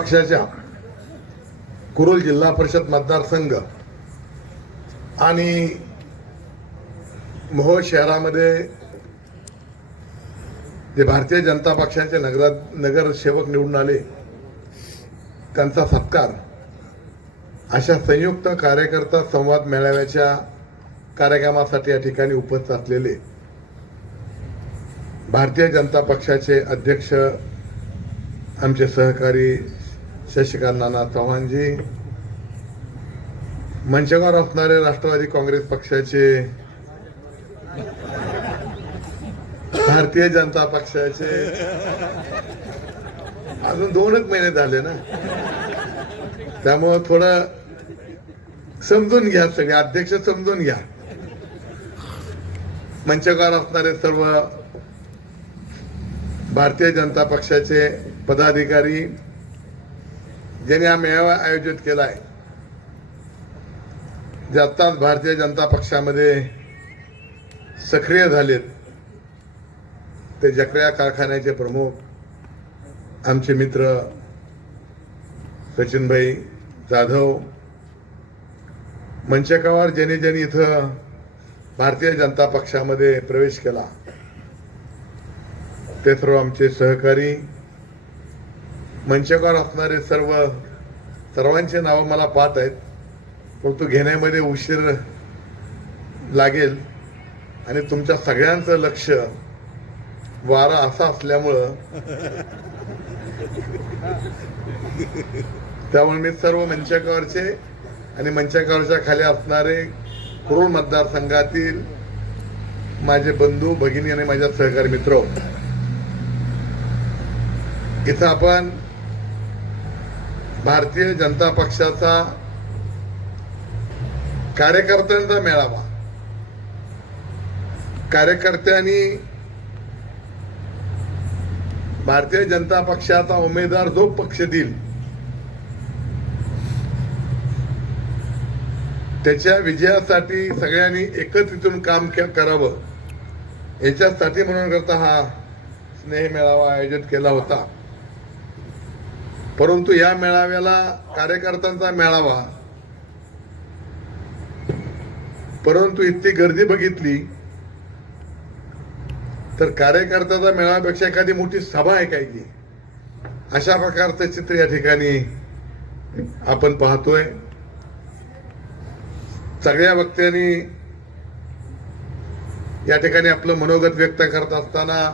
पक्षाच्या कुरुल जिल्हा परिषद मतदारसंघ आणि मोहोळ शहरामध्ये जे भारतीय जनता पक्षाचे नगरसेवक निवडून आले त्यांचा सत्कार अशा संयुक्त कार्यकर्ता संवाद मेळाव्याच्या कार्यक्रमासाठी या ठिकाणी उपस्थित असलेले भारतीय जनता पक्षाचे अध्यक्ष आमचे सहकारी शशिकांत नाना चव्हाणजी, मंचावर असणारे राष्ट्रवादी काँग्रेस पक्षाचे, भारतीय जनता पक्षाचे, अजून 2च महिने झाले ना, त्यामुळे थोडं समजून घ्या, सगळे अध्यक्ष समजून घ्या. मंचावर असणारे सर्व भारतीय जनता पक्षाचे पदाधिकारी ज्यांनी हा मेळावा आयोजित केलाय, जे आत्ताच भारतीय जनता पक्षामध्ये सक्रिय झालेत, ते जकरिया कारखान्याचे प्रमुख आमचे मित्र सचिनभाई जाधव, मंचकावर ज्यांनी इथं भारतीय जनता पक्षामध्ये प्रवेश केला ते सर्व आमचे सहकारी, मंचकावर असणारे सर्वांचे नावं मला पाठ आहेत, परंतु घेण्यामध्ये उशीर लागेल आणि तुमच्या सगळ्यांचं लक्ष वारा असा असल्यामुळं त्यामुळे मी सर्व मंचकावरचे आणि मंचकावरच्या खाली असणारे कुरुल मतदारसंघातील माझे बंधू भगिनी आणि माझ्या सहकारी मित्र, इथं आपण भारतीय जनता पक्षाचा कार्यकर्त्यांचा मेळावा, कार्यकर्त्यांनी भारतीय जनता पक्षाचा उमेदवार जो पक्ष देईल त्याच्या विजयासाठी सगळ्यांनी एकत्रितून काम करावं, याच्यासाठी म्हणून करता हा स्नेह मेळावा आयोजित केला होता. परंतु या मेळाव्याला कार्यकर्त्यांचा मेळावा, परंतु इतकी गर्दी बघितली तर कार्यकर्त्याचा मेळाव्यापेक्षा एखादी मोठी सभा आहे काय की, अशा प्रकारचं चित्र या ठिकाणी आपण पाहतोय. सगळ्या वक्त्यांनी या ठिकाणी आपलं मनोगत व्यक्त करत असताना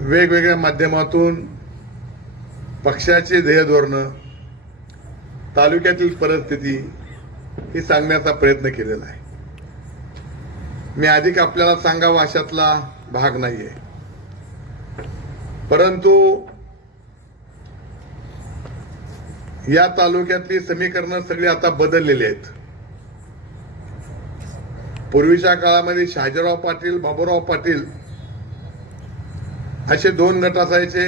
वेगवेगळ्या माध्यमातून पक्षाची ध्येय धोरणं, तालुक्यातील परिस्थिती ही सांगण्याचा प्रयत्न केलेला आहे. मी अधिक आपल्याला सांगावं अशातला भाग नाहीये, परंतु या तालुक्यातली समीकरणं सगळी आता बदललेली आहेत. पूर्वीच्या काळामध्ये शहाजीराव पाटील, बाबूराव पाटील असे 2 गट असायचे.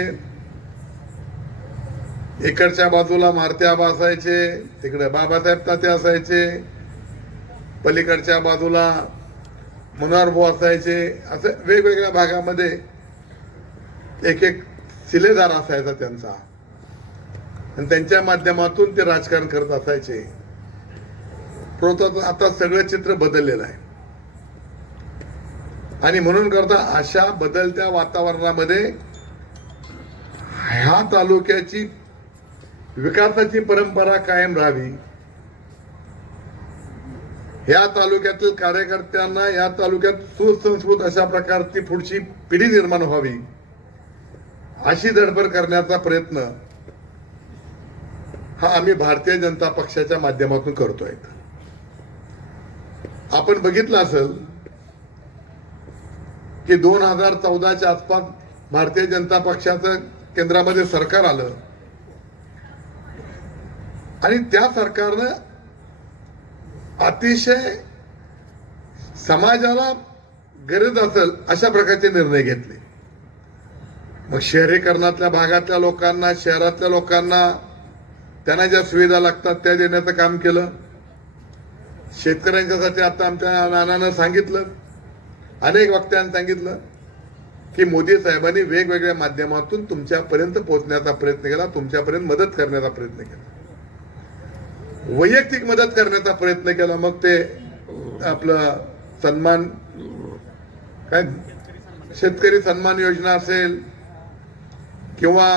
इकडच्या बाजूला मारुती आबा असायचे, तिकडे बाबासाहेब तात्या असायचे, पलीकडच्या बाजूला मुनारभाऊ असायचे. असं वेगवेगळ्या भागामध्ये एक शिलेदार असायचा त्यांचा, आणि त्यांच्या माध्यमातून ते राजकारण करत असायचे. परंतु आता सगळं चित्र बदललेलं आहे आणि म्हणून करता अशा बदलत्या वातावरणामध्ये ह्या तालुक्याची विकासाची परंपरा कायम राहावी, या तालुक्यातील कार्यकर्त्यांना या तालुक्यात सुसंस्कृत अशा प्रकारची पुढची पिढी निर्माण व्हावी अशी धडपड करण्याचा प्रयत्न हा आम्ही भारतीय जनता पक्षाच्या माध्यमातून करतोय. आपण बघितलं असेल की 2014च्या आसपास भारतीय जनता पक्षाचं केंद्रामध्ये सरकार आलं आणि त्या सरकारनं अतिशय समाजाला गरज असेल अशा प्रकारचे निर्णय घेतले. मग शहरीकरणातल्या भागातल्या लोकांना, शहरातल्या लोकांना त्यांना ज्या सुविधा लागतात त्या देण्याचं काम केलं. शेतकऱ्यांच्यासाठी आता आमच्या नानानं सांगितलं, अनेक वक्त्यांनी सांगितलं की मोदी साहेबांनी वेगवेगळ्या माध्यमातून तुमच्यापर्यंत पोहोचण्याचा प्रयत्न केला, तुमच्यापर्यंत मदत करण्याचा प्रयत्न केला, वैयक्तिक मदत करण्याचा प्रयत्न केला. मग ते आपलं सन्मान काय शेतकरी सन्मान योजना असेल किंवा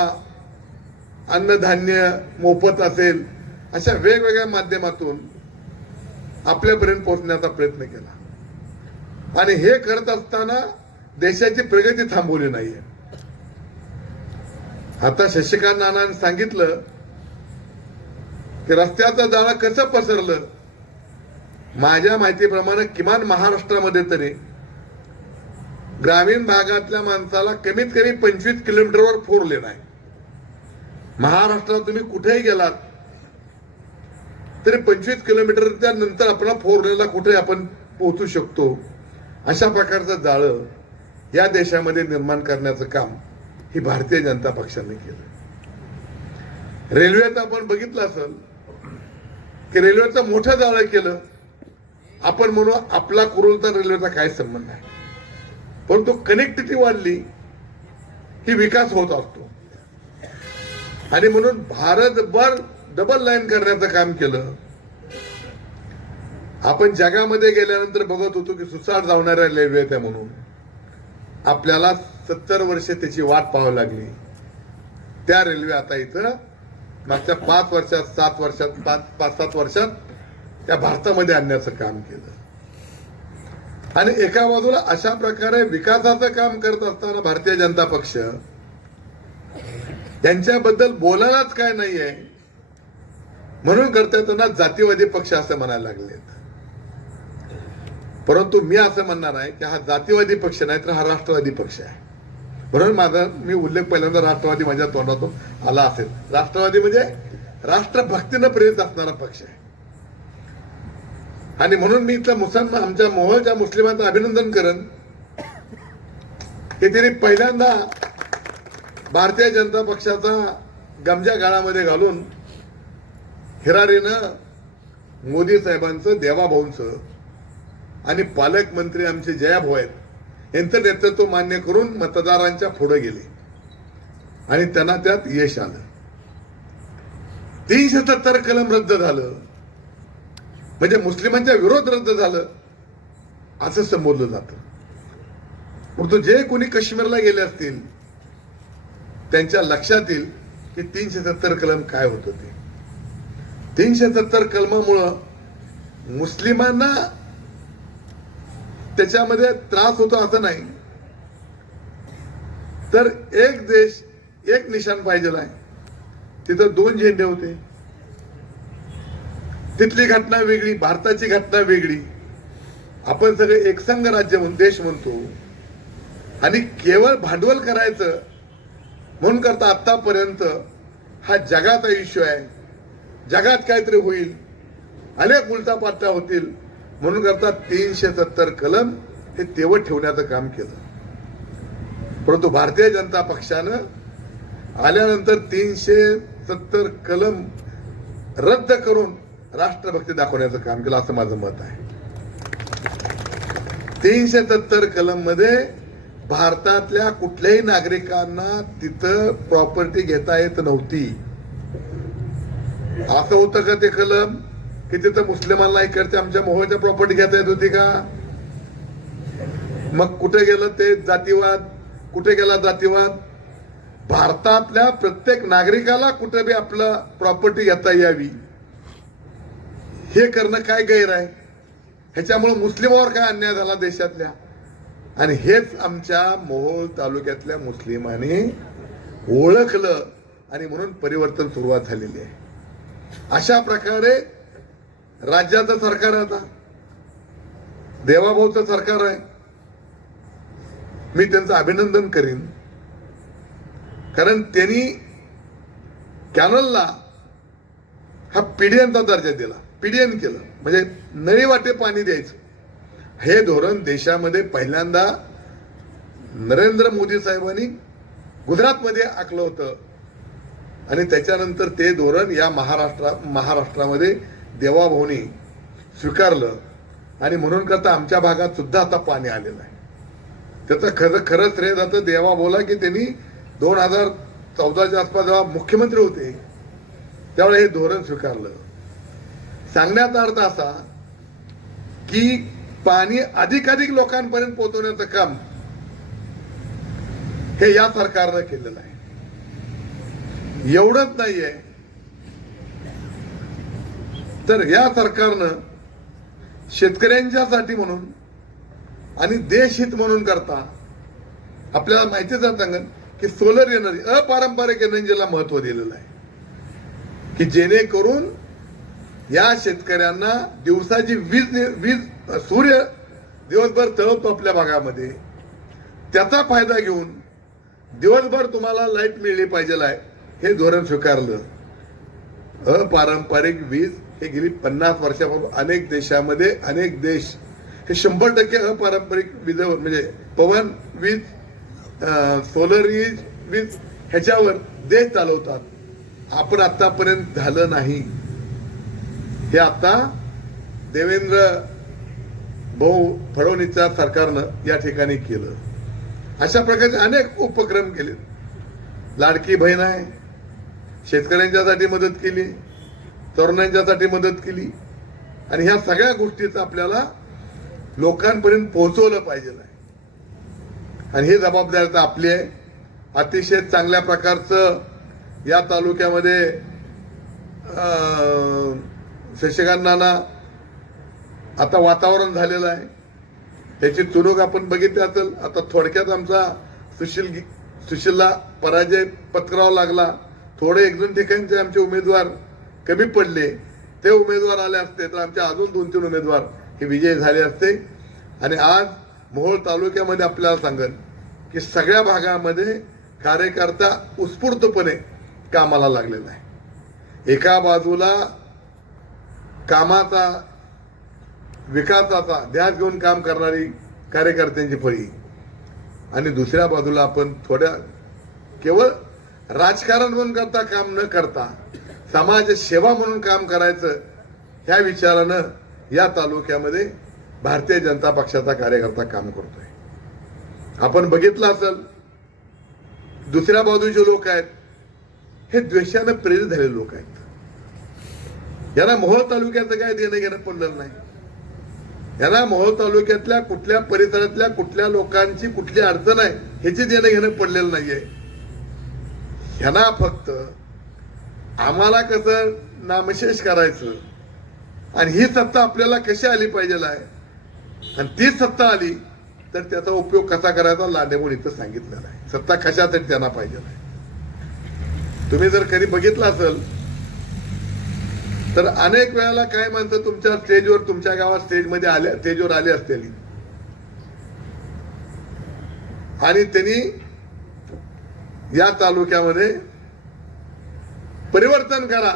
अन्नधान्य मोफत असेल, अशा वेगवेगळ्या माध्यमातून आपल्यापर्यंत पोहोचण्याचा प्रयत्न केला. आणि हे करत असताना देशाची प्रगती थांबवली नाहीये. आता शशिकांत नानांनी सांगितलं की रस्त्याचं जाळं कसं पसरलं. माझ्या माहितीप्रमाणे किमान महाराष्ट्रामध्ये तरी ग्रामीण भागातल्या माणसाला कमीत कमी 25 किलोमीटरवर फोर लेन आहे. महाराष्ट्रात तुम्ही कुठेही गेलात तरी 25 किलोमीटरच्या नंतर आपण फोर लेनला कुठे आपण पोहोचू शकतो. अशा प्रकारचं जाळं या देशामध्ये निर्माण करण्याचं काम ही भारतीय जनता पक्षाने केलं. रेल्वेचं आपण बघितलं असेल की रेल्वेचं मोठं जाळं केलं. आपण म्हणू आपला कुरुलचा रेल्वेचा काय संबंध आहे, परंतु कनेक्टिव्हिटी वाढली की विकास होत असतो. आणि म्हणून भारतभर डबल लाईन करण्याचं काम केलं. आपण जगामध्ये गेल्यानंतर बघत होतो की सुसाट धावणाऱ्या रेल्वे त्या म्हणून आपल्याला 70 वर्षे त्याची वाट पाहावी लागली. त्या रेल्वे आता इथं मागच्या 5 वर्षात 7 वर्षात 5-7 वर्षात त्या भारतामध्ये आणण्याचं काम केलं. आणि एका बाजूला अशा प्रकारे विकासाचं काम करत असताना भारतीय जनता पक्ष त्यांच्याबद्दल बोलायलाच काय नाहीये म्हणून करताय त्यांना जातीवादी पक्ष असं म्हणायला लागलेत. परंतु मी असं म्हणणार आहे की हा जातीवादी पक्ष नाही तर हा राष्ट्रवादी पक्ष आहे. म्हणून माझा मी उल्लेख पहिल्यांदा राष्ट्रवादी माझ्या तोंडातून आला असेल. राष्ट्रवादी म्हणजे राष्ट्रभक्तीनं प्रेरित असणारा पक्ष आहे. आणि म्हणून मी इथल्या मुसलमान आमच्या मोहळच्या मुस्लिमांचं अभिनंदन करेन की त्यांनी पहिल्यांदा भारतीय जनता पक्षाचा गमजा गाळामध्ये घालून हिरारीनं मोदी साहेबांचं, देवाभाऊंचं आणि पालकमंत्री आमचे जयाभाऊ आहेत यांचं नेतृत्व मान्य करून मतदारांच्या पुढे गेले आणि त्यांना त्यात यश आलं. 370 कलम रद्द झालं म्हणजे मुस्लिमांच्या विरोध रद्द झालं असं संबोधलं जातं. परंतु जे कोणी काश्मीरला गेले असतील त्यांच्या लक्षात येईल की 370 कलम काय होतं ते. 370 कलमामुळं मुस्लिमांना त्याच्यामध्ये त्रास होतो असं नाही, तर एक देश एक निशाण पाहिजे आहे. तिथं 2 झेंडे होते. तिथली घटना वेगळी, भारताची घटना वेगळी. आपण सगळे एकसंघ राज्य म्हणून देश म्हणतो आणि केवळ भांडवल करायचं म्हणून करता आतापर्यंत हा जगाचा इश्यू आहे. जगात काहीतरी होईल, अनेक उलटापालटा होतील म्हणून करता 370 कलम हे तेवढ ठेवण्याचं काम केलं. परंतु भारतीय जनता पक्षानं आल्यानंतर 370 कलम रद्द करून राष्ट्रभक्ती दाखवण्याचं काम केलं असं माझं मत आहे. 370 कलम मध्ये भारतातल्या कुठल्याही नागरिकांना तिथं प्रॉपर्टी घेता येत नव्हती. असं होतं का ते कलम की तिथं मुस्लिमांना इकडच्या आमच्या मोहच्या प्रॉपर्टी घेता येत होती का? मग कुठे गेलं ते जातीवाद, कुठे गेला जातीवाद? भारतातल्या प्रत्येक नागरिकाला कुठे बी आपलं प्रॉपर्टी घेता यावी हे करणं काय गैर आहे? ह्याच्यामुळे मुस्लिमावर काय अन्याय झाला देशातल्या? आणि हेच आमच्या मोहोळ तालुक्यातल्या मुस्लिमांनी ओळखलं आणि म्हणून परिवर्तन सुरुवात झालेली आहे. अशा प्रकारे राज्याचं सरकार आता देवाभाऊचं सरकार आहे. मी त्यांचं अभिनंदन करीन कारण त्यांनी कॅनलला हा पीडीएनचा दर्जा दिला. पीडीएन केलं म्हणजे नळी वाटे पाणी द्यायचं. हे धोरण देशामध्ये पहिल्यांदा नरेंद्र मोदी साहेबांनी गुजरातमध्ये आखलं होतं आणि त्याच्यानंतर ते धोरण या महाराष्ट्रामध्ये देवाभाऊनी स्वीकारलं आणि म्हणून करता आमच्या भागात सुद्धा आता पाणी आलेलं आहे. त्याचं खरं श्रेय जातं देवा बोला की त्यांनी 2014च्या आसपास जेव्हा मुख्यमंत्री होते त्यावेळेला हे धोरण स्वीकारलं. सांगण्याचा अर्थ असा की पाणी अधिकाधिक लोकांपर्यंत पोहोचवण्याचं काम हे या सरकारनं केलेलं आहे. एवढंच नाहीये तर या सरकारनं शेतकऱ्यांच्यासाठी म्हणून आणि देशहित म्हणून करता आपल्याला माहितीच आहे सांगेन की सोलर एनर्जी अपारंपरिक एनर्जीला महत्व दिलेलं आहे की जेणेकरून या शेतकऱ्यांना दिवसाची वीज सूर्य दिवसभर तळपतो आपल्या भागामध्ये त्याचा फायदा घेऊन दिवसभर तुम्हाला लाईट मिळली पाहिजे आहे हे धोरण स्वीकारलं. अपारंपरिक वीज हे गेली 50 वर्षापासून अनेक देशामध्ये अनेक देश हे 100% अपारंपरिक वीजेवर म्हणजे पवन वीज सोलर वीज ह्याच्यावर देश चालवतात. आपण आतापर्यंत झालं नाही. हे आता देवेंद्र भाऊ फडणवीसच्या सरकारनं या ठिकाणी केलं. अशा प्रकारचे अनेक उपक्रम केले. लाडकी बहीण आहे, शेतकऱ्यांच्यासाठी मदत केली, तरुणांच्यासाठी मदत केली आणि ह्या सगळ्या गोष्टीचं आपल्याला लोकांपर्यंत पोहोचवलं पाहिजे आणि ही जबाबदारी आपली आहे. अतिशय चांगल्या प्रकारचं या तालुक्यामध्ये शशिकांत नाना आता वातावरण झालेलं आहे. त्याची चुणूक आपण बघितली असेल. आता थोडक्यात आमचा सुशीलला पराजय पत्करावा लागला. थोडे 1-2 ठिकाणचे आमचे उमेदवार कमी पडले. ते उमेदवार आले असते तर आमचे अजून 2-3 उमेदवार हे विजयी झाले असते. आणि आज मोहोळ तालुक्यामध्ये आपल्याला सांगेन की सगळ्या भागामध्ये कार्यकर्ता उत्स्फूर्तपणे कामाला लागलेला आहे. एका बाजूला कामाचा विकासाचा ध्यास घेऊन काम करणारी कार्यकर्त्यांची फळी आणि दुसऱ्या बाजूला आपण थोड्या केवळ राजकारण म्हणून करता काम न करता समाज सेवा म्हणून काम करायचं ह्या विचारानं या तालुक्यामध्ये भारतीय जनता पक्षाचा कार्यकर्ता काम करतोय. आपण बघितलं असेल दुसऱ्या बाजूचे लोक आहेत हे द्वेषानं प्रेरित झालेले लोक आहेत. यांना मोहोळ तालुक्याचं काय देणं घेणं पडलेलं नाही. यांना मोहोळ तालुक्यातल्या कुठल्या परिसरातल्या कुठल्या लोकांची कुठली अडचण आहे ह्याची देणं घेणं पडलेलं नाहीये. ह्यांना फक्त आम्हाला कसं नामशेष करायचं आणि ही सत्ता आपल्याला कशी आली पाहिजे आहे आणि ती सत्ता आली तर त्याचा उपयोग कसा करायचा लांडेमोड इथं सांगितलेला आहे. सत्ता कशासाठी त्यांना पाहिजे आहे. तुम्ही जर कधी बघितलं असेल तर अनेक वेळेला काय माणसं तुमच्या स्टेजवर तुमच्या गावात स्टेजवर आले असतील आणि त्यांनी या तालुक्यामध्ये परिवर्तन करा,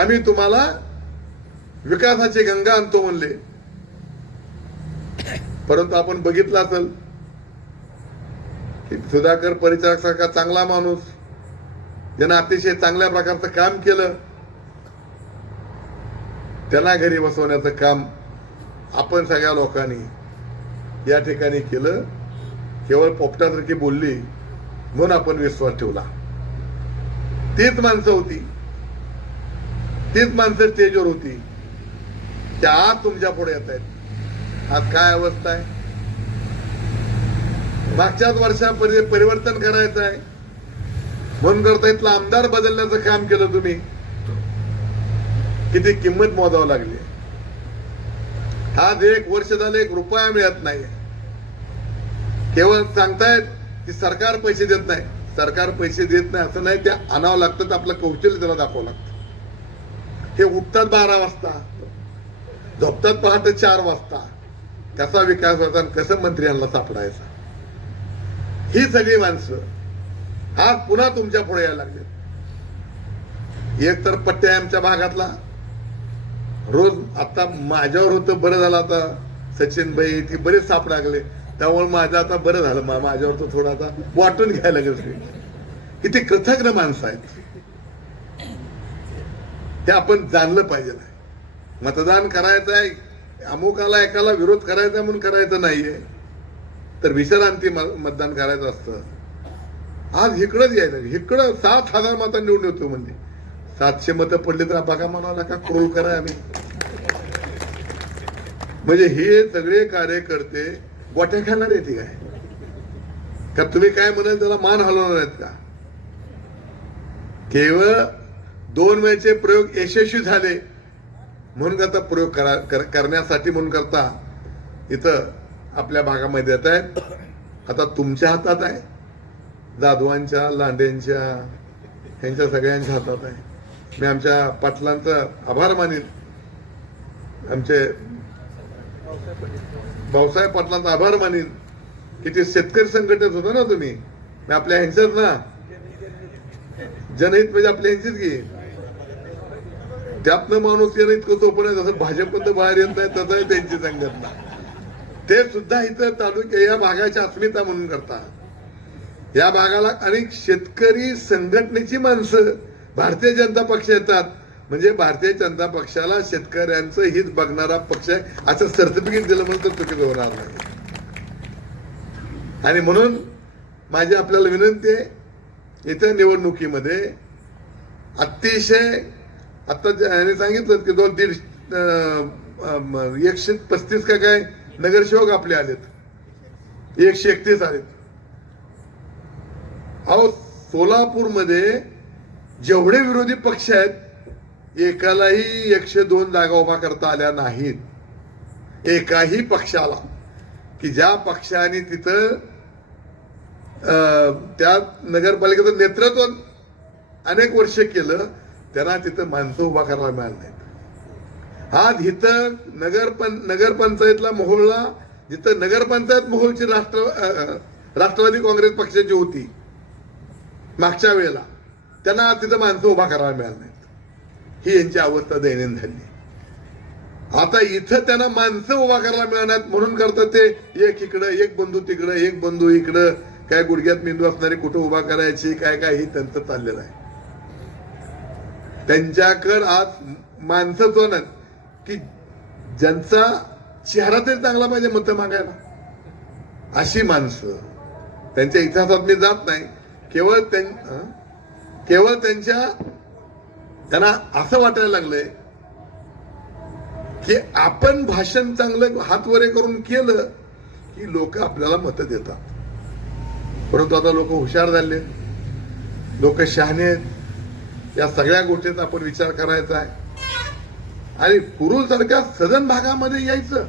आम्ही तुम्हाला विकासाची गंगा आणतो म्हणले. परंतु आपण बघितलं असेल की सुधाकर परिचारक सारखा चांगला माणूस ज्यानं अतिशय चांगल्या प्रकारचं काम केलं त्यांना घरी बसवण्याचं काम आपण सगळ्या लोकांनी या ठिकाणी केलं. केवळ पोपटासारखी बोलली म्हणून आपण विश्वास ठेवला. तीच माणसं होती, तीच माणसं स्टेजवर होती, त्या आज तुमच्या पुढे येत आहेत. आज काय अवस्था आहे. मागच्याच वर्षापर्यंत परिवर्तन करायचं आहे म्हणून करता इथला आमदार बदलण्याचं काम केलं तुम्ही. किती किंमत मोजावं लागली. आज 1 वर्ष झाले 1 रुपया मिळत नाही. केवळ सांगतायत की सरकार पैसे देत नाही. सरकार पैसे देत नाही असं नाही, ते आणावं लागतं तर आपलं कौशल्य त्याला दाखवावं लागतं. हे उठतात 12 वाजता झोपतात पहाटे 4 वाजता. कसा विकास व्हायचा आणि कसं मंत्र्यांना सापडायचा. ही सगळी माणसं आज पुन्हा तुमच्या पुढे यायला लागले. एक तर पट्ट्या आमच्या भागातला रोज आता माझ्यावर होतं बरं झालं. आता सचिन भाई ती बरेच साप लागले त्यामुळे माझं आता बरं झालं. माझ्यावर तो थोडा आता वाटून घ्यायला लागेल. किती कृतज्ञ माणसं आहेत हे आपण जाणलं पाहिजे. मतदान करायचं आहे अमुकाला एकाला विरोध करायचा म्हणून करायचं नाहीये. तर विश्रांती मतदान करायचं असतं. आज इकडंच यायला इकडं 7,000 मतांनी निवडून येतो म्हणजे 700 मतं पडली तर बघा म्हणाला का क्रोल करा आम्ही. म्हणजे हे सगळे कार्यकर्ते गोट्या खाणार येते काय का तुम्ही काय म्हणाल त्याला मान हलवणार आहेत का. केवळ 2 वेळचे प्रयोग यशस्वी झाले म्हणून करता प्रयोग करण्यासाठी म्हणून करता इथं आपल्या भागामध्ये येत आहेत. आता तुमच्या हातात आहे, जाधवांच्या लांडेंच्या ह्यांच्या सगळ्यांच्या हातात आहे. मी आमच्या पाटलांचा आभार मानेन, आमचे भाऊसाहेब पाटलांचा आभार मानेन की ते शेतकरी संघटनेत होतं ना तुम्ही. मी आपल्या ह्यांच्याच ना जनहित म्हणजे आपल्या ह्यांचीच घे त्यातनं माणूस येणं इतकं सोपं नाही. जसं भाजपमध्ये बाहेर येत नाही तसं आहे त्यांची संघटना. ते सुद्धा इथं तालुक्या या भागाची अस्मिता म्हणून करतात. या भागाला अनेक शेतकरी संघटनेची माणसं भारतीय जनता पक्ष येतात म्हणजे भारतीय जनता पक्षाला शेतकऱ्यांचं हित बघणारा पक्ष आहे असं सर्टिफिकेट दिलं म्हणून तर चुकीचं होणार नाही. आणि म्हणून माझी आपल्याला विनंती आहे, इथं निवडणुकीमध्ये अतिशय आता याने सांगितलं की 135 का काय नगरसेवक आपले आलेत, 131 आलेत. अहो सोलापूरमध्ये जेवढे विरोधी पक्ष आहेत एकालाही 102 जागा उभा करता आल्या नाहीत. एकाही पक्षाला की ज्या पक्षाने तिथं त्या नगरपालिकेचं नेतृत्व अनेक वर्ष केलं त्यांना तिथं माणसं उभा करायला मिळालं नाहीत. आज इथं नगरपंचायतला मोहोळला जिथं नगरपंचायत मोहोळची राष्ट्रवादी काँग्रेस पक्षाची होती मागच्या वेळेला, त्यांना आज तिथं माणसं उभा करायला मिळालं नाहीत. ही यांची अवस्था दैनंदिन झाली. आता इथं त्यांना माणसं उभा करायला मिळणार म्हणून करतात ते एक इकडं एक बंधू तिकडं एक बंधू इकडं, काय गुडघ्यात मेंदू असणारी कुठं उभा करायची काय काय हे त्यांचं चाललेलं आहे. त्यांच्याकडं आज माणसंच होणार की ज्यांचा चेहरा तरी चांगला पाहिजे मतं मागायला, अशी माणसं. त्यांच्या इतिहासात मी जात नाही. केवळ त्यांना असं वाटायला लागलंय की आपण भाषण चांगलं हातवरे करून केलं की लोक आपल्याला मतं देतात. परंतु आता लोक हुशार झाले, लोक शहाणे आहेत. या सगळ्या गोष्टीचा आपण विचार करायचा आहे आणि कुरुल सारख्या सदन भागामध्ये यायचं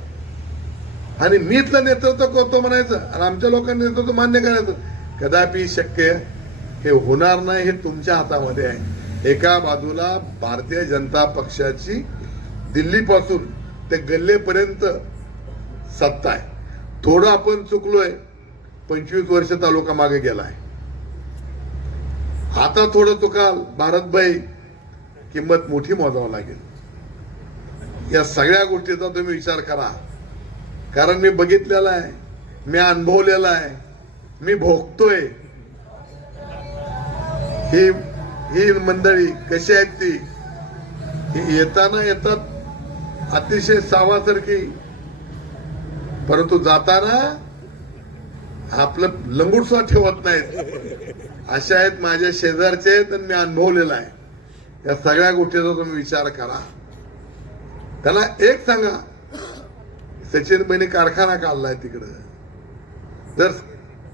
आणि मी इथलं नेतृत्व करतो म्हणायचं आणि आमच्या लोकांनी नेतृत्व मान्य करायचं. कदापि शक्य हे होणार नाही. हे तुमच्या हातामध्ये आहे. एका बाजूला भारतीय जनता पक्षाची दिल्लीपासून ते गल्लेपर्यंत सत्ता आहे. थोडं आपण चुकलोय, 25 वर्ष तालुका मागे गेलाय. आता थोडं चुकाल भारतभाई किंमत मोठी मोजावं लागेल. या सगळ्या गोष्टीचा तुम्ही विचार करा, कारण मी बघितलेला आहे, मी अनुभवलेला आहे, मी भोगतोय. ही मंडळी कशी आहेत ती येताना येतात अतिशय सावासारखी, परंतु जाताना आपलं लंगूट सुद्धा ठेवत नाहीत. अशा आहेत माझ्या शेजारचे आहेत आणि मी अनुभवलेला आहे. या सगळ्या गोष्टीचा तुम्ही विचार करा. त्यांना एक सांगा, सचिन भाईने कारखाना काढलाय तिकडं, जर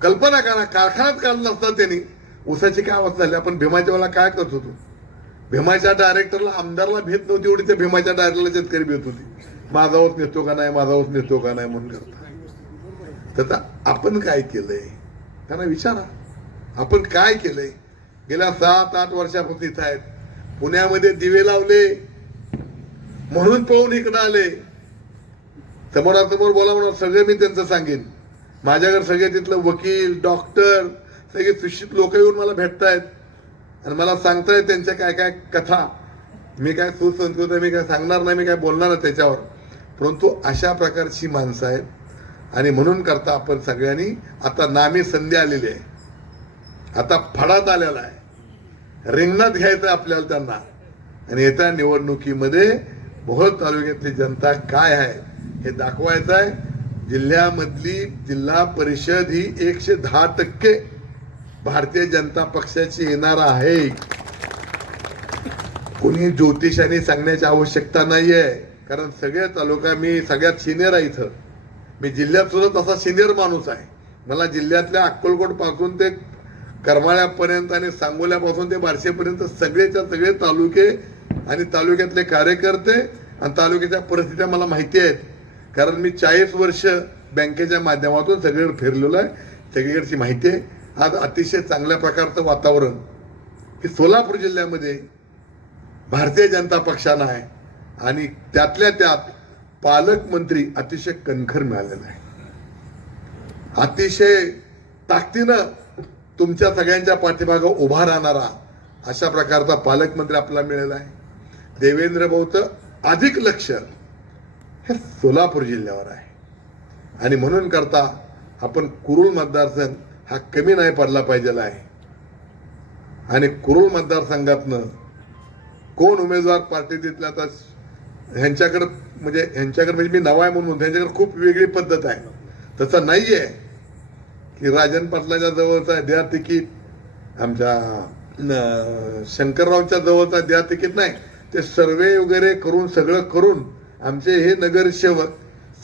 कल्पना करा कारखानाच काढला नसता त्यांनी ऊसाची काय अवस्था झाली. आपण भीमाच्या वेळेला काय करत होतो, भीमाच्या डायरेक्टरला आमदारला भेट नव्हती एवढी, त्या भीमाच्या डायरेक्टरला शेतकरी भेट होती. माझा ऊस नेतो का नाही, माझा ऊस नेतो का नाही म्हणून करता. तर आपण काय केलंय त्यांना विचारा. आपण काय केलंय गेल्या 7-8 वर्षापासून इथं आहेत. पुण्यामध्ये दिवे लावले म्हणून पळून इकडं आले. समोरासमोर बोला म्हणून सगळे मी त्यांचं सांगेन. माझ्याकडे सगळे तिथलं वकील डॉक्टर सगळे सुशिक्षित लोक येऊन मला भेटतायत आणि मला सांगतायत त्यांच्या काय काय कथा. मी काय सुसंस्कृत आहे, मी काय सांगणार नाही, मी काय बोलणार नाही त्याच्यावर. परंतु अशा प्रकारची माणसं आहेत आणि म्हणून करता आपण सगळ्यांनी आता नामी संधी आलेली आहे. आता फडात आलेला आहे, रिंगणात घ्यायचं आपल्याला त्यांना आणि येत्या निवडणुकीमध्ये मोहोळ तालुक्यातली जनता काय आहे हे दाखवायचं आहे. जिल्ह्यामधली जिल्हा परिषद ही 110% भारतीय जनता पक्षाची येणार आहे. कोणी ज्योतिषाने सांगण्याची आवश्यकता नाहीये, कारण सगळे तालुका मी सगळ्यात सिनियर आहे इथं. मी जिल्ह्यात सुद्धा तसा सिनियर माणूस आहे. मला जिल्ह्यातल्या अक्कलकोट पासून ते करमाळ्यापर्यंत आणि सांगोल्यापासून ते बार्शीपर्यंत सगळेच्या सगळे तालुके आणि तालुक्यातले कार्यकर्ते आणि तालुक्याच्या परिस्थित्या मला माहिती आहेत. कारण मी 40 वर्ष बँकेच्या माध्यमातून सगळीकडे फिरलेलो आहे. सगळीकडची माहिती आहे. आज अतिशय चांगल्या प्रकारचं वातावरण की सोलापूर जिल्ह्यामध्ये भारतीय जनता पक्षानं आहे आणि त्यातल्या त्यात पालकमंत्री अतिशय कणखर मिळालेला आहे. अतिशय ताकदीनं तुमच्या सगळ्यांच्या पाठीमागं उभा राहणारा अशा प्रकारचा पालकमंत्री आपल्याला मिळाला आहे. देवेंद्र भाऊचं अधिक लक्ष हे सोलापूर जिल्ह्यावर आहे आणि म्हणून करता आपण कुरुल मतदारसंघ हा कमी नाही पडला पाहिजे आहे. आणि कुरुल मतदारसंघातनं कोण उमेदवार पार्टी तिथल्या आता ह्यांच्याकडे म्हणजे मी नवा आहे म्हणून त्यांच्याकडे खूप वेगळी पद्धत आहे. तसं नाहीये की राजन पाटलाच्या जवळचा द्या तिकीट, आमच्या शंकररावच्या जवळचा द्या तिकीट नाही. ते सर्वे वगैरे करून सगळं करून आमचे हे नगरसेवक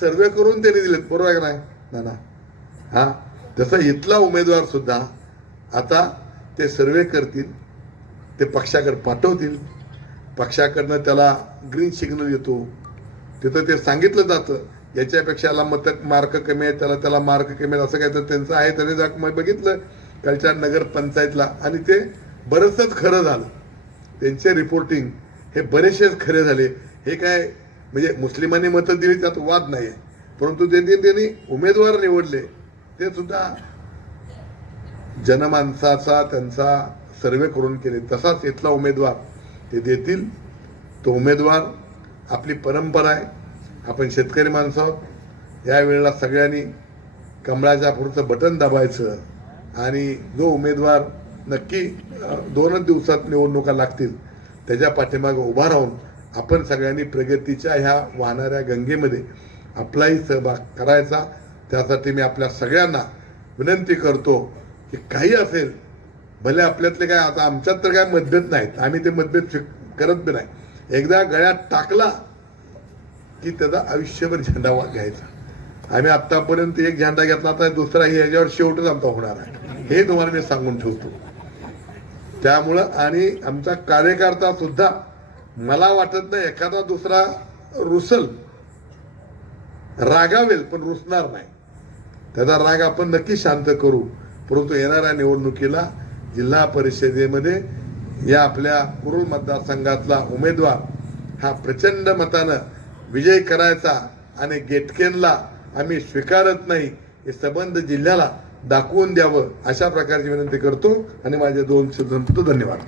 सर्वे करून त्यांनी दिलेत. बरोबर आहे का नाही ना? हा, तसं इथला उमेदवार सुद्धा आता ते सर्वे करतील, ते पक्षाकडे पाठवतील, पक्षाकडनं त्याला ग्रीन सिग्नल येतो. तिथं ते सांगितलं जातं याच्यापेक्षा याला मार्क कमी आहे, त्याला मार्क कमी आहे, असं काय तर त्यांचं आहे. त्याने बघितलं कालच्या नगर पंचायतला आणि ते बरंचसंच खरं झालं. त्यांचे रिपोर्टिंग हे बरेचसेच खरे झाले. हे काय म्हणजे मुस्लिमांनी मतं दिली त्यात वाद नाही आहे, परंतु त्यांनी उमेदवार निवडले ते सुद्धा जनमानसाचा त्यांचा सर्वे करून केले. तसाच इथला उमेदवार ते देतील. तो उमेदवार आपली परंपरा आहे. आपण शेतकरी माणसं आहोत. या वेळेला सगळ्यांनी कमळाच्या पुढचं बटन दाबायचं आणि जो उमेदवार नक्की 2 दिवसात निवडणुका लागतील त्याच्या पाठीमागे उभा राहून आपण सगळ्यांनी प्रगतीच्या ह्या वाहणाऱ्या गंगेमध्ये आपलाही सहभाग करायचा. त्यासाठी मी आपल्या सगळ्यांना विनंती करतो की काही असेल भले आपल्यातले काय, आता आमच्यात तर काय मतभेद नाहीत, आम्ही ते मतभेद करत बी नाही. एकदा गळ्यात टाकला की त्याचा आयुष्यभर झेंडा घ्यायचा. आम्ही आतापर्यंत एक झेंडा घेतला, आता दुसरा याच्यावर शेवटच आमचा होणार आहे, हे तुम्हाला मी सांगून ठेवतो. त्यामुळं आणि आमचा कार्यकर्ता सुद्धा मला वाटत नाही एखादा दुसरा रुसल, रागावेल पण रुसणार नाही. त्याचा राग आपण नक्की शांत करू. परंतु येणाऱ्या निवडणुकीला जिल्हा परिषदेमध्ये या आपल्या कुरुल मतदारसंघातला उमेदवार हा प्रचंड मतानं विजय करायचा आणि गेटकेनला आम्ही स्वीकारत नाही हे संबंध जिल्ह्याला दाखवून द्यावं अशा प्रकारची विनंती करतो आणि माझे 2 शब्द धन्यवाद.